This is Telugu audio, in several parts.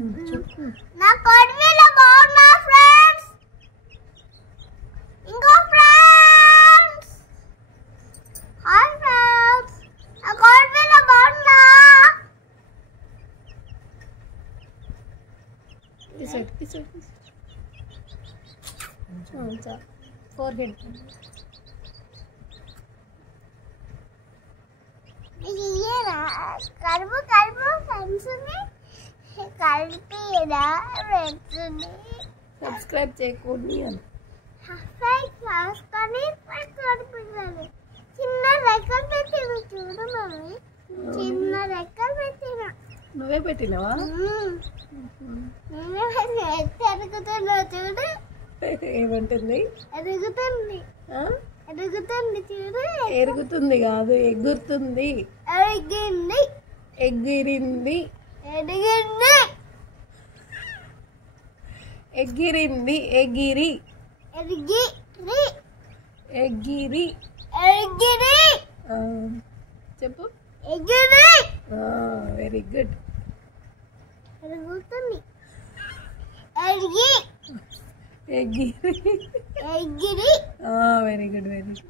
నా కొడుకుల బాగున్నా ఫ్రెండ్స్. ఇంకో ఫ్రెండ్స్ హాయ్ ఫ్రెండ్స్, నా కొడుకుల బాగున్నా. ఫోర్హెడ్ కలుపు కలుపు ఫ్రెండ్స్ని కలిపిరా ఫ్రెండ్స్ని సబ్స్క్రైబ్ చేయకూడదు అని చేసుకొని కలిపినాను. చిన్న రెక్కలు పెట్టిన చూడు మమ్మీ, చిన్న రెక్కలు పెట్టిన. నువ్వే పెట్టినావా? ఎరుగుతున్నా చూడు. ఏమంటుంది? ఎరుగుతుంది ఎరుగుతుంది చూడు. ఎరుగుతుంది కాదు, ఎగురుతుంది. ఎరిగింది ఎగిరింది ఎరిగింది ఎగిరింది ఎగిరి ఎరిగి ఎగిరి ఎరిగిరి చెప్పు. ఎగిరి వెరీ గుడ్. ఎరుగుతుంది ఎరిగి ఎగిరి ఎగిరి. Very good very good.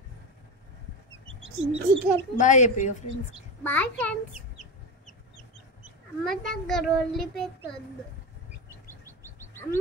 Bye చెప్పి ఫ్రెండ్స్. Bye friends. అమ్మ దగ్గర ఒళ్ళి పెట్టొద్దు. అమ్మ